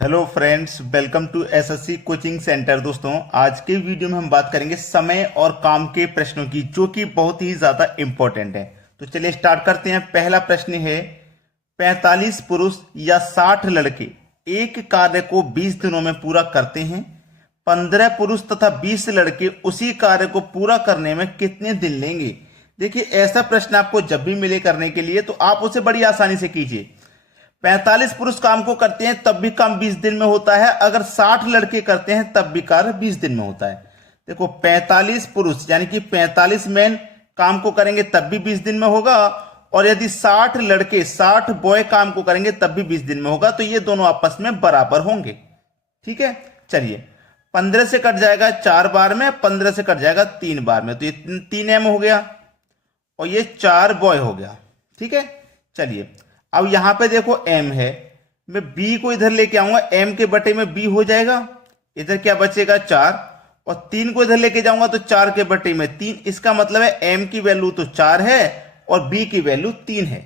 Hello friends, welcome to SSC coaching centre. दोस्तों, आज के वीडियो में हम बात करेंगे समय और काम के प्रश्नों की, जो कि बहुत ही ज्यादा इंपॉर्टेंट है। तो चलिए स्टार्ट करते हैं। पहला प्रश्न है, 45 पुरुष या 60 लड़के एक कार्य को 20 दिनों में पूरा करते हैं। 15 पुरुष तथा 20 लड़के उसी कार्य को पूरा करने में कितने दिन लेंगे। देखिए, ऐसा प्रश्न आपको जब भी मिले करने के लिए तो आप उसे बड़ी आसानी से कीजिए। 45 पुरुष काम को करते हैं तब भी काम 20 दिन में होता है। अगर 60 लड़के करते हैं तब भी कार्य 20 दिन में होता है। देखो, 45 पुरुष यानी कि 45 मैन काम को करेंगे तब भी 20 दिन में होगा, और यदि 60 लड़के 60 बॉय काम को करेंगे तब भी 20 दिन में होगा। तो ये दोनों आपस में बराबर होंगे। ठीक है, चलिए 15 से कट जाएगा 4 बार में, 15 से कट जाएगा 3 बार में, तो ये 3m हो गया और ये 4 बॉय हो गया। ठीक है, चलिए अब यहां पे देखो m है, मैं b को इधर लेके आऊंगा, m के बटे में b हो जाएगा। इधर क्या बचेगा 4, और 3 को इधर लेके जाऊंगा तो 4 के बटे में 3। इसका मतलब है m की वैल्यू तो 4 है और b की वैल्यू 3 है।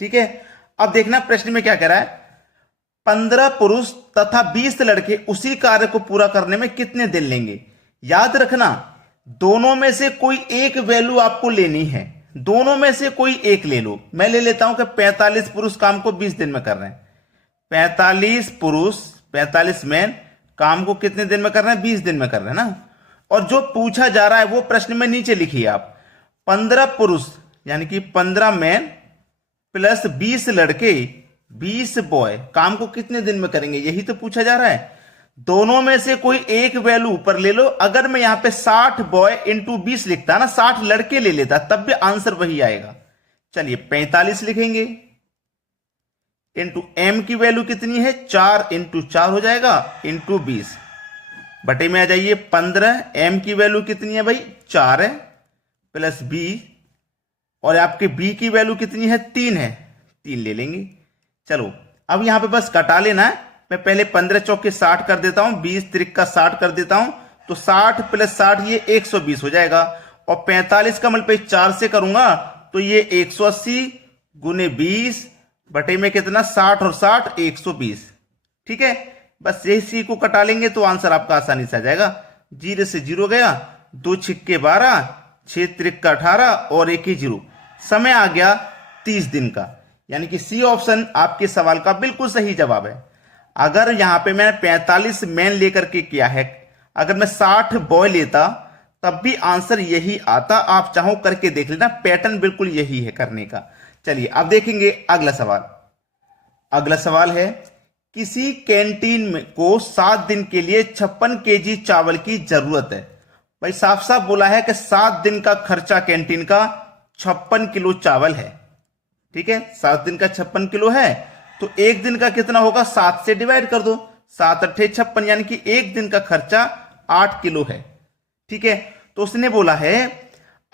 ठीक है, अब देखना प्रश्न में क्या कह रहा है। 15 पुरुष तथा 20 लड़के उसी कार्य को पूरा करने में कितने दिन लेंगे। याद रखना, दोनों में से कोई एक वैल्यू आपको लेनी है। दोनों में से कोई एक ले लो। मैं ले लेता हूं कि 45 पुरुष काम को 20 दिन में कर रहे हैं। 45 पुरुष, 45 मैन काम को कितने दिन में कर रहे हैं, 20 दिन में कर रहे हैं ना। और जो पूछा जा रहा है वो प्रश्न में नीचे लिखिए आप। 15 पुरुष यानी कि 15 मैन प्लस 20 लड़के 20 बॉय काम को कितने दिन में करेंगे, यही तो पूछा जा रहा है। दोनों में से कोई एक वैल्यू ऊपर ले लो। अगर मैं यहां पे 60 बॉय इंटू 20 लिखता ना, 60 लड़के ले लेता, तब भी आंसर वही आएगा। चलिए 45 लिखेंगे, इंटू एम की वैल्यू कितनी है 4, इंटू 4 हो जाएगा, इंटू 20 बटे में आ जाइए 15। एम की वैल्यू कितनी है भाई 4 है, प्लस बी, और आपके बी की वैल्यू कितनी है 3 है, 3 ले लेंगे। चलो अब यहां पे बस कटा लेना है। मैं पहले 15 चौके 60 कर देता हूं, 20 त्रिक 60 कर देता हूं, तो 60 प्लस 60 ये 120 हो जाएगा। और 45 का मल्टीप्लाई 4 से करूंगा तो ये 180 गुने 20 बटे में कितना 60 और 60 120। ठीक है, बस इसी को कटा लेंगे तो आंसर आपका आसानी से आ जाएगा। 0 से 0 गया, 2 छिक्के 12, 6 त्रिक 18 और 1 ही 0। समय आ गया 30 दिन का, यानी कि सी ऑप्शन आपके सवाल का बिल्कुल सही जवाब है। अगर यहां पे मैंने 45 मैन लेकर के किया है, अगर मैं 60 बॉय लेता तब भी आंसर यही आता। आप चाहो करके देख लेना, पैटर्न बिल्कुल यही है करने का। चलिए अब देखेंगे अगला सवाल। अगला सवाल है, किसी कैंटीन में को 7 दिन के लिए 56 केजी चावल की जरूरत है। भाई साफ साफ बोला है कि 7 दिन का खर्चा कैंटीन का 56 किलो चावल है। ठीक है, 7 दिन का 56 किलो है, तो एक दिन का कितना होगा, 7 से डिवाइड कर दो, 7 अट्ठे 56, यानी कि एक दिन का खर्चा 8 किलो है। ठीक है, तो उसने बोला है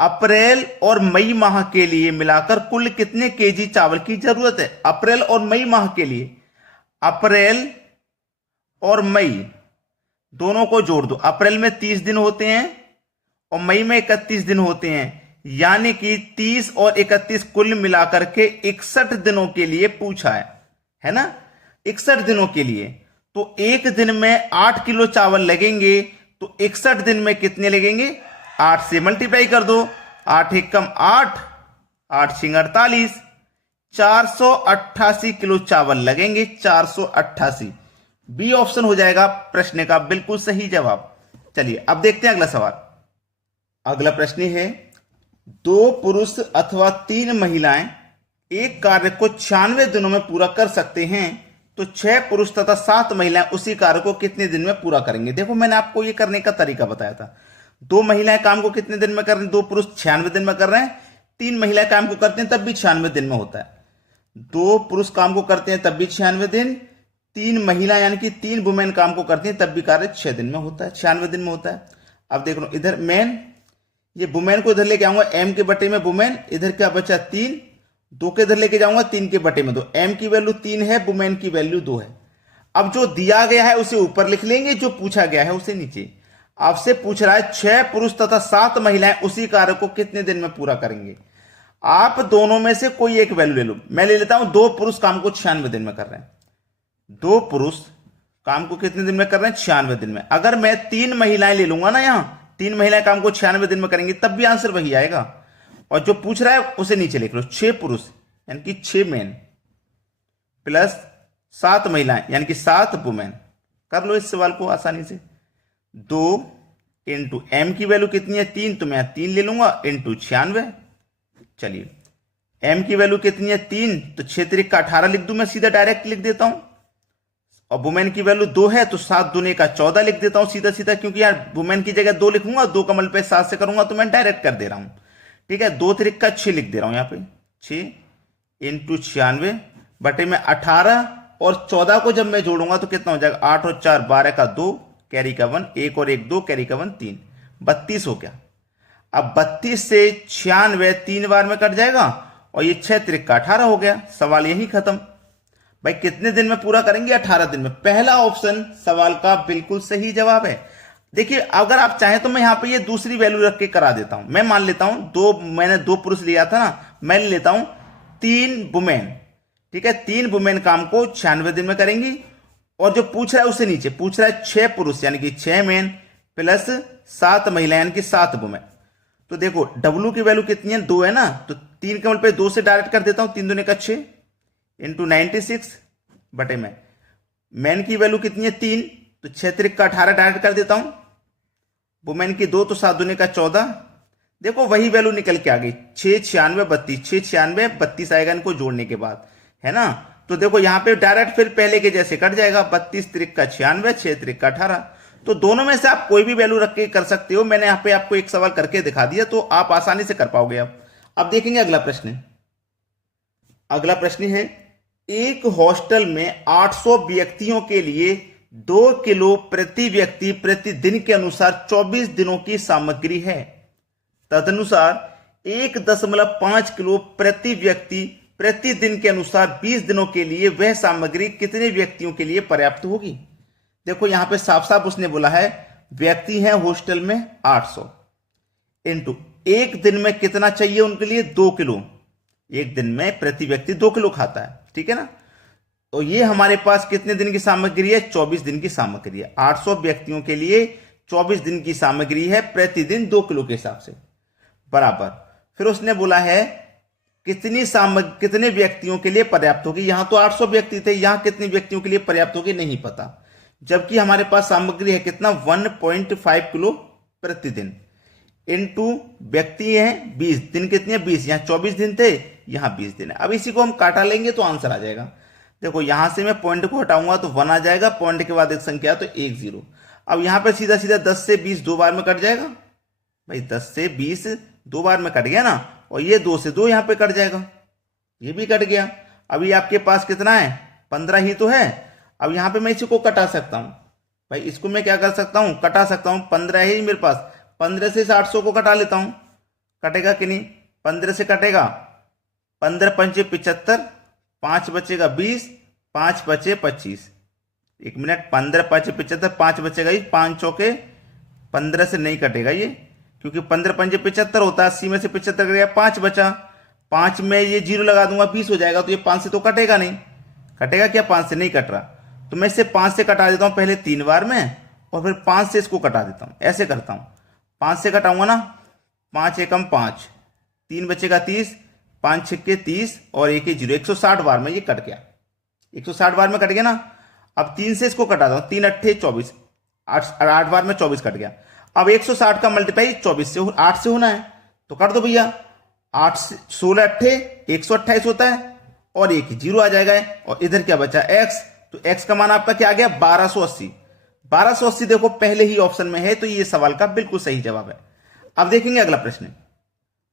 अप्रैल और मई माह के लिए मिलाकर कुल कितने केजी चावल की जरूरत है। अप्रैल और मई माह के लिए, अप्रैल और मई दोनों को जोड़ दो। अप्रैल में 30 दिन होते हैं और मई में 31 दिन होते हैं, यानी कि 30 और 31 कुल मिलाकर के 61 दिनों के लिए पूछा है ना, 61 दिनों के लिए। तो एक दिन में 8 किलो चावल लगेंगे, तो 61 दिन में कितने लगेंगे, 8 से मल्टीप्लाई कर दो, 8 एकम 8, 8 छिंग 48, 488 किलो चावल लगेंगे, 488। बी ऑप्शन हो जाएगा प्रश्न का बिल्कुल सही जवाब। चलिए अब देखते हैं अगला सवाल। अगला प्रश्न है, 2 पुरुष अथवा 3 महिलाएं एक कार्य को 96 दिनों में पूरा कर सकते हैं, तो 6 पुरुष तथा 7 महिलाएं उसी कार्य को कितने दिन में पूरा करेंगे। देखो, मैंने आपको यह करने का तरीका बताया था। 2 महिलाएं काम को कितने दिन में कर रही हैं, 2 पुरुष 96 दिन में कर रहे हैं, 3 महिलाएं काम को करते हैं तब भी 96 दिन में होता है। 2 पुरुष काम को करते हैं तब भी 96 दिन, 3 महिला यानी कि 3 वुमेन काम को करती हैं तब भी कार्य 6 दिन में होता है, 96 दिन में होता है। अब देख लो, इधर मैन, ये वुमेन को इधर लेके आऊंगा, एम के बटे में वुमेन, इधर क्या बचा 3, 2 के इधर लेके जाऊंगा, 3 के बटे में 2। एम की वैल्यू 3 है, वुमेन की वैल्यू 2 है। अब जो दिया गया है उसे ऊपर लिख लेंगे, जो पूछा गया है उसे नीचे। आपसे पूछ रहा है 6 पुरुष तथा 7 महिलाएं उसी कार्य को कितने दिन में पूरा करेंगे। आप दोनों में से कोई एक वैल्यू ले लो। मैं ले लेता हूं 2 पुरुष काम को 96 दिन में कर रहे हैं। 2 पुरुष काम को कितने दिन में कर रहे हैं? 96 दिन में। अगर मैं 3 महिलाएं ले लूंगा ना, यहां 3 महिलाएं काम को 96 दिन में करेंगी, तब भी आंसर वही आएगा। और जो पूछ रहा है उसे नीचे लिख लो, 6 पुरुष यानी कि 6 मेन प्लस 7 महिलाएं यानी कि 7 वुमेन। कर लो इस सवाल को आसानी से। 2 इंटू एम की वैल्यू कितनी है? 3, तो मैं 3 ले लूंगा इंटू 96। चलिए एम की वैल्यू कितनी है? 3, तो 6 तिरिक का 18 लिख दूं, मैं सीधा डायरेक्ट लिख देता हूं। और वुमेन की वैल्यू 2 है, तो 7 दूने का 14 लिख देता हूं सीधा सीधा, क्योंकि यार वुमेन की जगह 2 लिखूंगा, 2 का मल्टीप्लाई 7 से करूंगा, तो मैं डायरेक्ट कर दे रहा हूं। ठीक है, 2 तिरिक का 6 लिख दे रहा हूं, यहां पे 6 इंटू 96 बटे में 18 और 14 को जब मैं जोड़ूंगा तो कितना हो जाएगा? 8 और 4 12 का 2 कैरी का 1, 1 और 1 2 कैरी का 1 3, 32 हो गया। अब 32 से 96 3 बार में कट जाएगा और ये 6 तिरिक का 18 हो गया। सवाल यही खत्म। भाई कितने दिन में पूरा करेंगे? 18 दिन में। पहला ऑप्शन सवाल का बिल्कुल सही जवाब है। देखिए अगर आप चाहें तो मैं यहां पे ये दूसरी वैल्यू रख के करा देता हूं। मैं मान लेता हूं मैंने 2 पुरुष लिया था ना, मैं ले लेता हूं 3 वुमेन। ठीक है, 3 वुमेन काम को 96 दिन में करेंगी। और जो पूछ रहा है उससे नीचे पूछ रहा है 6 पुरुष यानी कि 6 मेन प्लस 7 महिला यानी कि 7 वुमेन। तो देखो W की वैल्यू कितनी है? 2 है ना, तो 3 के मल्टीप्लाई 2 से डायरेक्ट कर देता हूं, 3 दूने का 6 इंटू 96 बटे में मैन की वैल्यू कितनी है? 3, तो 6 तिरिक का 18 डायरेक्ट कर देता हूं। वुमेन की 2, तो 7 दूने का 14। देखो वही वैल्यू निकल के आ गई, 6 96 32, 6 96 32 आएगा इनको जोड़ने के बाद, है ना। तो देखो यहां पे डायरेक्ट फिर पहले के जैसे कट जाएगा, 32 तिरिक का 96, 6 तिरिक का 18। तो दोनों में से आप कोई भी वैल्यू रख के कर सकते हो। मैंने यहां पे आपको एक सवाल करके दिखा दिया, तो आप आसानी से कर पाओगे। अब देखेंगे अगला प्रश्न। अगला प्रश्न है, एक हॉस्टल में 800 व्यक्तियों के लिए 2 किलो प्रति व्यक्ति प्रतिदिन के अनुसार 24 दिनों की सामग्री है। तदनुसार 1.5 किलो प्रति व्यक्ति प्रतिदिन के अनुसार 20 दिनों के लिए वह सामग्री कितने व्यक्तियों के लिए पर्याप्त होगी? देखो यहां पे साफ साफ उसने बोला है व्यक्ति हैं हॉस्टल में 800 इंटू एक दिन में कितना चाहिए उनके लिए? 2 किलो। एक दिन में प्रति व्यक्ति 2 किलो खाता है, ठीक है ना। तो ये हमारे पास कितने दिन की सामग्री है? 24 दिन की सामग्री है। 800 व्यक्तियों के लिए 24 दिन की सामग्री है, प्रतिदिन 2 किलो के हिसाब से बराबर। फिर उसने बोला है कितने व्यक्तियों के लिए पर्याप्त होगी। यहां तो 800 व्यक्ति थे, यहां कितने व्यक्तियों के लिए पर्याप्त होगी नहीं पता, जबकि हमारे पास सामग्री है कितना? 1.5 किलो प्रतिदिन इंटू व्यक्ति है 20 दिन, कितने? 20। यहां 24 दिन थे, यहां 20 दिन है। अब इसी को हम काटा लेंगे तो आंसर आ जाएगा। देखो यहां से मैं पॉइंट को हटाऊंगा तो 1 आ जाएगा, पॉइंट के बाद एक संख्या तो 1 0। अब यहां पे सीधा सीधा 10 से 20 2 बार में कट जाएगा। भाई 10 से 20 2 बार में कट गया ना, और ये 2 से 2 यहां पे कट जाएगा, ये भी कट गया। अभी आपके पास कितना है? 15 ही तो है। अब यहां पे मैं इसी को कटा सकता हूं। भाई इसको मैं क्या कर सकता हूं? कटा सकता हूं। 15 है मेरे पास, 15 से 800 को कटा लेता हूं। कटेगा कि नहीं? 15 से कटेगा, 15 पंचे 75, 5 बचेगा 20, 5 बचे 25। एक मिनट, 15 5 75, 5 बचेगा, 5 चौके 15 से नहीं कटेगा ये, क्योंकि 15 पंजे 75 होता है, 80 में से 75 गया, 5 बचा। 5 में ये 0 लगा दूंगा, 20 हो जाएगा। तो ये 5 से तो कटेगा नहीं, कटेगा क्या? 5 से नहीं कट रहा, तो मैं इसे 5 से कटा देता हूं पहले 3 बार में, और फिर 5 से इसको कटा देता हूं। ऐसे करता हूं, 5 से कटाऊंगा ना, 5 एकम 5, 3 बचेगा 30, 5 छक्के 30 और 1 0, 160 बार में ये कट गया। 160 बार में कट गया ना। अब 3 से इसको कटा दो, 3 अट्ठे 24, 8 बार में 24 कट गया। अब 160 का मल्टीप्लाई 24 से 8 से होना है, तो कर दो भैया। 8 से 16 अट्ठे 128 होता है, और 1 0 आ जाएगा। और इधर क्या बचा? x। तो x का मान आपका क्या आ गया? 1280। 1280 देखो पहले ही ऑप्शन में है, तो ये सवाल का बिल्कुल सही जवाब है। अब देखेंगे अगला प्रश्न।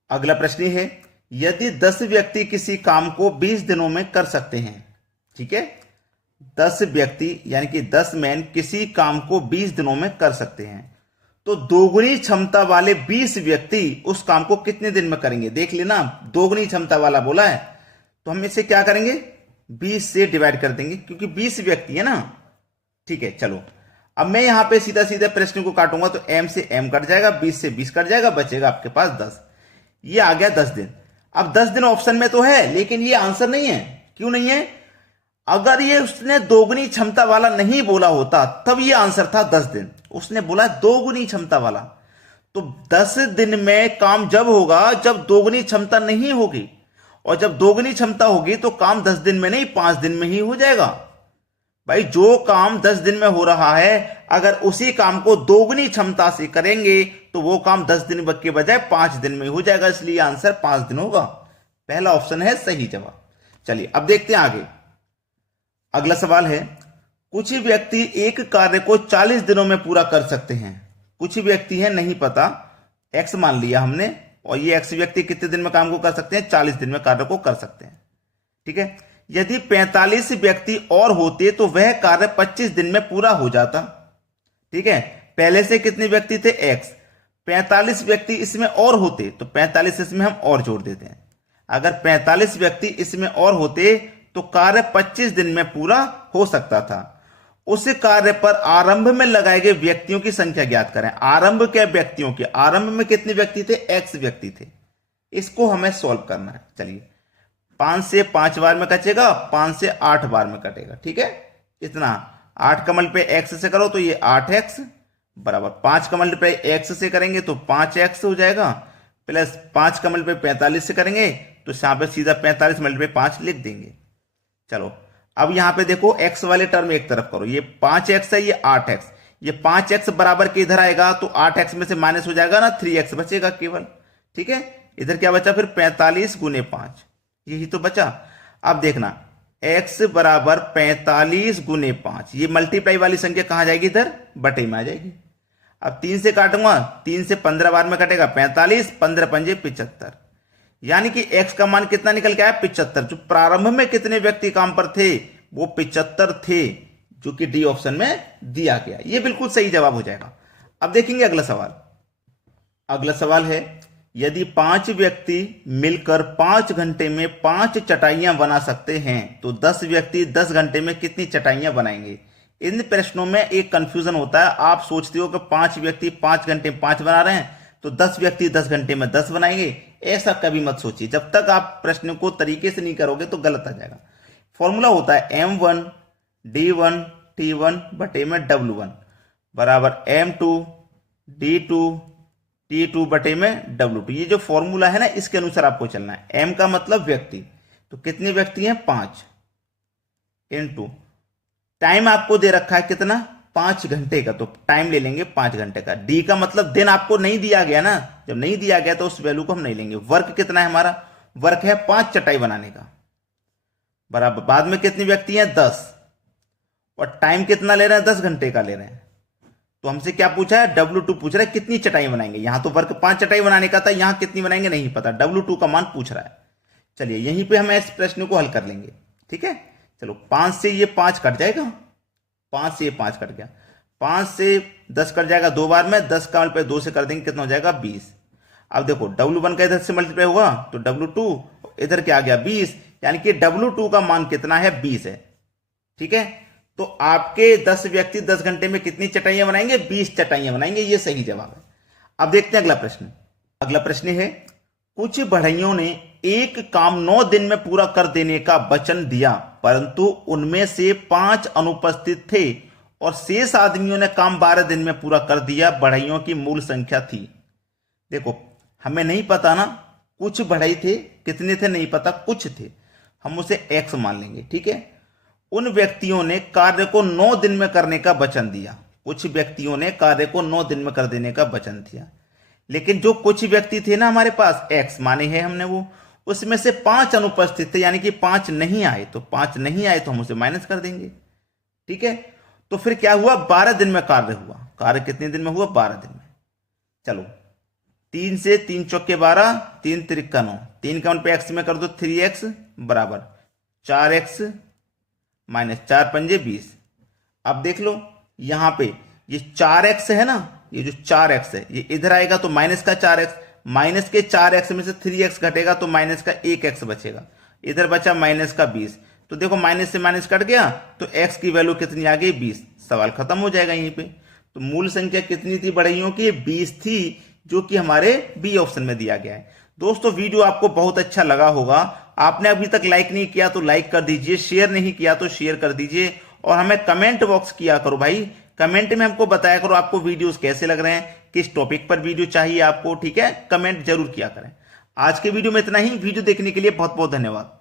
अगला प्रश्न है, यदि 10 व्यक्ति किसी काम को 20 दिनों में कर सकते हैं, ठीक है, 10 व्यक्ति यानी कि 10 मैन किसी काम को 20 दिनों में कर सकते हैं, तो दोगुनी क्षमता वाले 20 व्यक्ति उस काम को कितने दिन में करेंगे? देख लेना, दोगुनी क्षमता वाला बोला है, तो हम इसे क्या करेंगे? 20 से डिवाइड कर देंगे, क्योंकि 20 व्यक्ति है ना। ठीक है, चलो अब मैं यहां पे सीधा सीधा प्रश्न को काटूंगा, तो m से m कट जाएगा, 20 से 20 कट जाएगा, बचेगा आपके पास 10। ये आ गया 10 दिन। अब 10 दिन ऑप्शन में तो है, लेकिन ये आंसर नहीं है। क्यों नहीं है? अगर ये उसने दोगुनी क्षमता वाला नहीं बोला होता तब ये आंसर था 10 दिन। उसने बोला दोगुनी क्षमता वाला, तो 10 दिन में काम जब होगा जब दोगुनी क्षमता नहीं होगी, और जब दोगुनी क्षमता होगी तो काम 10 दिन में नहीं 5 दिन में ही हो जाएगा। भाई जो काम 10 दिन में हो रहा है अगर उसी काम को दोगुनी क्षमता से करेंगे तो वो काम 10 दिन के बजाय 5 दिन में हो जाएगा, इसलिए आंसर 5 दिन होगा। पहला ऑप्शन है सही जवाब। चलिए अब देखते हैं आगे। अगला सवाल है, कुछ व्यक्ति एक कार्य को 40 दिनों में पूरा कर सकते हैं। कुछ व्यक्ति है नहीं पता, एक्स मान लिया हमने, और ये एक्स व्यक्ति कितने दिन में काम को कर सकते हैं? 40 दिन में कार्य को कर सकते हैं। ठीक है, यदि 45 व्यक्ति और होते तो वह कार्य 25 दिन में पूरा हो जाता। ठीक है, पहले से कितने व्यक्ति थे? एक्स। 45 व्यक्ति इसमें और होते तो 45 इसमें हम और जोड़ देते हैं। अगर 45 व्यक्ति इसमें और होते तो कार्य 25 दिन में पूरा हो सकता था। उस कार्य पर आरंभ में लगाए गए व्यक्तियों की संख्या ज्ञात करें। आरंभ के व्यक्तियों के, आरंभ में कितने व्यक्ति थे? एक्स व्यक्ति थे। इसको हमें सॉल्व करना है। चलिए, 5 से 5 बार में कटेगा, 5 से 8 बार में कटेगा। ठीक है, इतना 8 का मल्टीप्लाई एक्स से करो तो ये 8x बराबर 5 का मल्टीप्लाई एक्स से करेंगे तो 5x हो जाएगा, प्लस 5 का मल्टीप्लाई 45 से करेंगे तो यहां पे सीधा 45 मल्टीप्लाई 5 लिख देंगे। चलो अब यहां पे देखो, x वाले टर्म एक तरफ करो, ये 5x है, ये 8x, ये 5x बराबर के इधर आएगा तो 8x में से माइनस हो जाएगा ना, 3x बचेगा केवल। ठीक है, इधर क्या बचा फिर? 45 गुने 5, यही तो बचा। अब देखना, x बराबर 45 गुने 5, ये मल्टीप्लाई वाली संख्या कहां जाएगी? इधर बटे में आ जाएगी। अब 3 से काटूंगा, 3 से 15 बार में कटेगा 45, 15 पंजे 75, यानी कि x का मान कितना निकल के आया? 75। जो प्रारंभ में कितने व्यक्ति काम पर थे? वो 75 थे, जो कि डी ऑप्शन में दिया गया। ये बिल्कुल सही जवाब हो जाएगा। अब देखेंगे अगला सवाल। अगला सवाल है, यदि 5 व्यक्ति मिलकर 5 घंटे में 5 चटाइयां बना सकते हैं तो 10 व्यक्ति 10 घंटे में कितनी चटाइयां बनाएंगे? इन प्रश्नों में एक कंफ्यूजन होता है। आप सोचते हो कि 5 व्यक्ति 5 घंटे में 5 बना रहे हैं तो 10 व्यक्ति 10 घंटे में 10 बनाएंगे। ऐसा कभी मत सोचिए, जब तक आप प्रश्न को तरीके से नहीं करोगे तो गलत आ जाएगा। फॉर्मूला होता है M1 D1 T1 बटे में W1 बराबर M2 D2 T2 बटे में W2। ये जो फॉर्मूला है ना, इसके अनुसार आपको चलना है। M का मतलब व्यक्ति, तो कितने व्यक्ति हैं? 5 इनटू टाइम आपको दे रखा है कितना? 5 घंटे का, तो टाइम ले लेंगे 5 घंटे का। डी का मतलब दिन आपको नहीं दिया गया ना, जब नहीं दिया गया तो उस वैल्यू को हम नहीं लेंगे। वर्क कितना है हमारा? वर्क है 5 चटाई बनाने का, बराबर बाद में कितने व्यक्ति हैं? 10, और टाइम कितना ले रहे हैं? 10 घंटे का ले रहे हैं। तो हमसे क्या पूछा है? W2 पूछ रहा है कितनी चटाई बनाएंगे। यहां तो वर्क 5 चटाई बनाने का था, यहां कितनी बनाएंगे नहीं पता, W2 का मान पूछ रहा है। चलिए यहीं पे हम इस प्रश्न को हल कर लेंगे। ठीक है, चलो 5 से ये 5 कट जाएगा, 5 से ये 5 कट गया, 5 से 10 कट जाएगा 2 बार में, 10 का मल्टीप्लाई 2 से कर देंगे, कितना हो जाएगा? 20। अब देखो W1 का इधर से मल्टीप्लाई हुआ तो W2 इधर क्या आ गया? 20, यानी कि W2 का मान कितना है? 20 है। ठीक है, तो आपके 10 व्यक्ति 10 घंटे में कितनी चटाइयां बनाएंगे? 20 चटाइयां बनाएंगे। ये सही जवाब है। अब देखते हैं अगला प्रश्न। अगला प्रश्न है, कुछ बढ़इयों ने एक काम 9 दिन में पूरा कर देने का वचन दिया, परंतु उनमें से 5 अनुपस्थित थे और शेष आदमियों ने काम 12 दिन में पूरा कर दिया। बढ़इयों की मूल संख्या थी। देखो हमें नहीं पता ना, कुछ बढ़ई थे, कितने थे नहीं पता, कुछ थे, हम उसे x मान लेंगे। ठीक है, उन व्यक्तियों ने कार्य को 9 दिन में करने का वचन दिया। कुछ व्यक्तियों ने कार्य को 9 दिन में कर देने का वचन दिया, लेकिन जो कुछ व्यक्ति थे ना हमारे पास, x माने हैं हमने, वो उसमें से 5 अनुपस्थित थे, यानी कि 5 नहीं आए। तो 5 नहीं आए तो हम उसे माइनस कर देंगे। ठीक है, तो फिर क्या हुआ? 12 दिन में कार्य हुआ। कार्य कितने दिन में हुआ? 12 दिन में। चलो 3 से 3 चौके 12, 3 त्रिका 9, 3 का मल्टीप्लाई x में कर दो 3x बराबर 4x माइनस 4 पंजे 20। अब देख लो यहां पे ये 4x है ना, ये जो 4x है ये इधर आएगा तो माइनस का 4x, माइनस के 4x में से 3x घटेगा तो माइनस का 1x बचेगा, इधर बचा माइनस का 20। तो देखो माइनस से माइनस कट गया तो x की वैल्यू कितनी आ गई? 20। सवाल खत्म हो जाएगा यहीं पे। तो मूल संख्या कितनी थी बढ़इयों की? 20 थी, जो कि हमारे बी ऑप्शन में दिया गया है। दोस्तों वीडियो आपको बहुत अच्छा लगा होगा आपने अभी तक लाइक नहीं किया तो लाइक कर दीजिए, शेयर नहीं किया तो शेयर कर दीजिए, और हमें कमेंट बॉक्स किया करो भाई, कमेंट में हमको बताया करो आपको वीडियोस कैसे लग रहे हैं, किस टॉपिक पर वीडियो चाहिए आपको, ठीक है, कमेंट जरूर किया करें। आज के वीडियो में इतना ही। वीडियो देखने के लिए बहुत बहुत धन्यवाद।